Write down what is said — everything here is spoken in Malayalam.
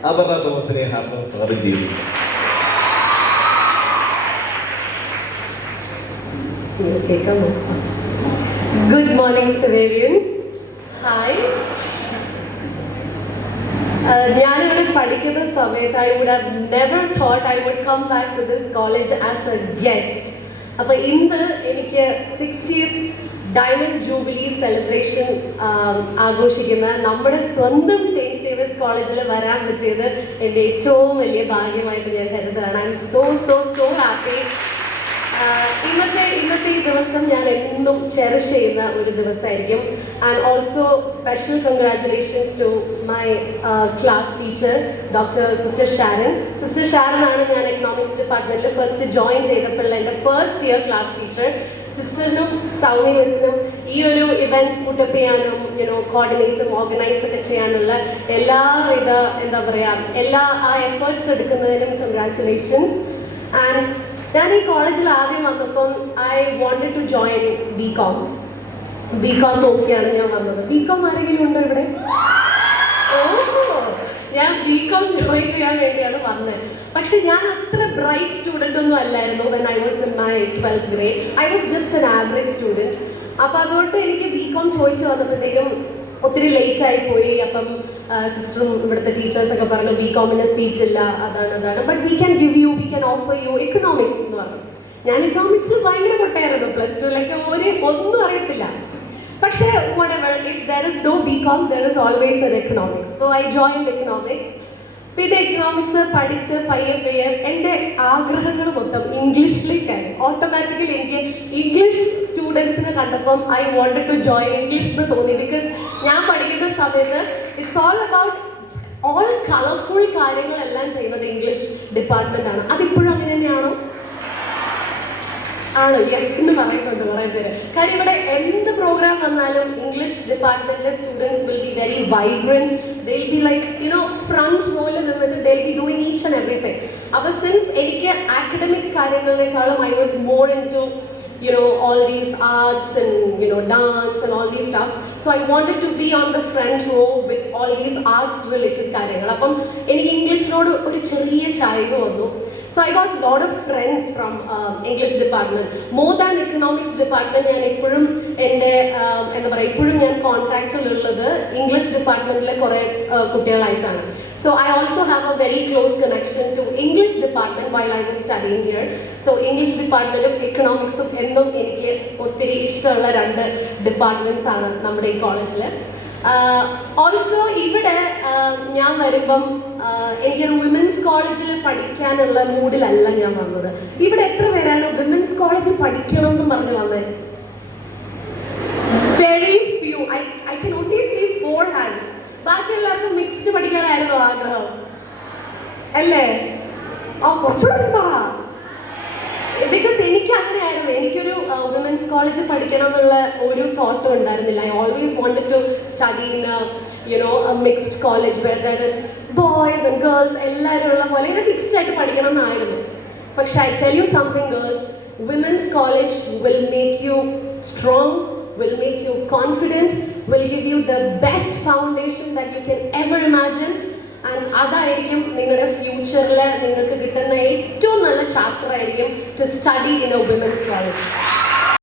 അപർണ തോമസിനെ ഹാർദം സ്വാഗതം good Good morning, Civilians. Hi. Uh, ഞാനിവിടെ പഠിക്കുന്ന സമയത്ത് I would have never thought I would come back to this college as a guest അപ്പൊ ഇന്ന് എനിക്ക് സിക്സ്റ്റി ഡയമണ്ട് ജൂബിലി സെലിബ്രേഷൻ ആഘോഷിക്കുന്ന നമ്മുടെ സ്വന്തം കോളേജിൽ വരാൻ പറ്റിയത് എന്റെ ഏറ്റവും വലിയ ഭാഗ്യമായിട്ട് ഞാൻ കരുതുകയാണ്. I am so so so happy ഇന്നത്തെ ഇന്നത്തെ ഈ ദിവസം ഞാൻ എന്നും ചെറിഷ് ചെയ്യുന്ന ഒരു ദിവസമായിരിക്കും. And also special congratulations to my class teacher doctor sister Sharon sister Sharon ആണ് ഞാൻ എക്കണോമിക്സ് ഡിപ്പാർട്ട്മെന്റിൽ ഫസ്റ്റ് ജോയിൻ ചെയ്തപ്പോഴുള്ള എന്റെ ഫസ്റ്റ് ഇയർ ക്ലാസ് ടീച്ചർ സിസ്റ്ററിനും സൗമി മിസ്സിനും ഈ ഒരു ഇവന്റ് പുട്ടപ്പ് ചെയ്യാനും യുനോ കോർഡിനേറ്റും ഓർഗനൈസ് ഒക്കെ ചെയ്യാനുള്ള എല്ലാവിധ എന്താ പറയാ എല്ലാ ആ എഫേർട്സ് എടുക്കുന്നതിനും കൺഗ്രാറ്റുലേഷൻസ് ആൻഡ് ഞാൻ ഈ കോളേജിൽ ആദ്യം വന്നപ്പം I wanted to join B com B com നോക്കിയാണ് ഞാൻ വന്നത്. ബി കോം ആരെങ്കിലും ഉണ്ടോ ഇവിടെ? ഞാൻ ബി കോം ജോയിൻ ചെയ്യാൻ വേണ്ടിയാണ് വന്നത് പക്ഷെ ഞാൻ അത്ര ബ്രൈറ്റ് സ്റ്റുഡന്റ് ഒന്നും അല്ലായിരുന്നു. When I was in my twelfth grade I was just student. അപ്പോൾ അതുകൊണ്ട് എനിക്ക് ബി കോം ചോദിച്ചു വന്നപ്പോഴത്തേക്കും ഒത്തിരി ലേറ്റ് ആയി പോയി. അപ്പം സിസ്റ്ററും ഇവിടുത്തെ ടീച്ചേഴ്സ് ഒക്കെ പറഞ്ഞു ബി കോമിന് സീറ്റ് ഇല്ല അതാണ് അതാണ്. But we can give you we can offer you economics എന്ന് പറഞ്ഞു. ഞാൻ ഇക്കണോമിക്സിൽ ഭയങ്കര പൊട്ടയായിരുന്നു. പ്ലസ് ടുവിലൊക്കെ ഒരു ഒന്നും അറിയത്തില്ല. പക്ഷേ whatever if there is no BCom there is always an economics. So I joined economics. പിന്നെ എക്കണോമിക്സ് പഠിച്ച് പയ്യെ പയ്യെ എന്റെ ആഗ്രഹങ്ങൾ മൊത്തം ഇംഗ്ലീഷിലേക്കായി ഓട്ടോമാറ്റിക്കലി എനിക്ക് ഇംഗ്ലീഷ് സ്റ്റുഡൻസിനെ കണ്ടപ്പം I wanted to join English എന്ന് തോന്നി ബിക്കോസ് ഞാൻ പഠിക്കുന്ന സമയത്ത് it's all about all colourful കാര്യങ്ങളെല്ലാം ചെയ്യുന്നത് ഇംഗ്ലീഷ് ഡിപ്പാർട്ട്മെന്റ് ആണ്. അതിപ്പോഴും അങ്ങനെ ആണ് യെസ് എന്ന് പറയുന്നുണ്ട് കുറെ പേര്. കാര്യം ഇവിടെ എന്ത് പ്രോഗ്രാം വന്നാലും English ഡിപ്പാർട്ട്മെന്റിലെ students will be very vibrant they'll be like you know front റോയിൽ നിന്നിട്ട് they'll be doing each and everything അപ്പൊ സിൻസ് എനിക്ക് academic കാര്യങ്ങളെക്കാളും I was more into you know all these arts and you know dance and all these stuffs. So i wanted to be on the front row with all these arts related കാര്യങ്ങൾ. അപ്പം എനിക്ക് ഇംഗ്ലീഷിനോട് ഒരു ചെറിയ ചായ്വ് വന്നു. So I got lot of friends from English department more than economics department ഞാൻ എപ്പോഴും എന്റെ um, എന്താ പറയുക ഇപ്പോഴും ഞാൻ കോൺടാക്റ്റിലുള്ളത് ഇംഗ്ലീഷ് ഡിപ്പാർട്ട്മെന്റിലെ കുറേ uh, കുട്ടികളായിട്ടാണ്. So I also have a very close connection to English department while I was studying here. So English department economics എന്നും എനിക്ക് ഒത്തിരി ഇഷ്ടമുള്ള രണ്ട് ഡിപ്പാർട്ട്മെന്റ്സ് ആണ് നമ്മുടെ ഈ കോളേജിൽ ഓൾസോ ഇവിടെ ആഹ്, ഞാൻ വരുമ്പം ആഹ്, എനിക്കൊരു വിമൻസ് കോളേജിൽ പഠിക്കാനുള്ള മൂഡിലല്ല ഞാൻ വന്നത്. ഇവിടെ എത്ര പേരാണ് വിമൻസ് കോളേജിൽ പഠിക്കണം എന്ന് പറഞ്ഞു വന്നത് very few I I can only see four hands ബാക്കി എല്ലാവർക്കും മിക്സ്ഡ് പഠിക്കാനായിരുന്നു ആഗ്രഹം. അല്ലേ? ആ കുറച്ചുകൂടെ ബിക്കോസ് എനിക്ക് അങ്ങനെയായിരുന്നു എനിക്കൊരു വിമൻസ് കോളേജിൽ പഠിക്കണം എന്നുള്ള ഒരു തോട്ടും ഉണ്ടായിരുന്നില്ല I always wanted to study in you know mixed college boys and girls എല്ലാവരും ഉള്ള പോലെ ഇങ്ങനെ മിക്സ്ഡ് ആയിട്ട് പഠിക്കണം എന്നായിരുന്നു പക്ഷെ I tell you something girls women's college will make you strong will make you confident, will give you the best foundation that you can ever imagine. അതായിരിക്കും നിങ്ങളുടെ ഫ്യൂച്ചറിൽ നിങ്ങൾക്ക് കിട്ടുന്ന ഏറ്റവും നല്ല ചാപ്റ്റർ ആയിരിക്കും to study in a women's college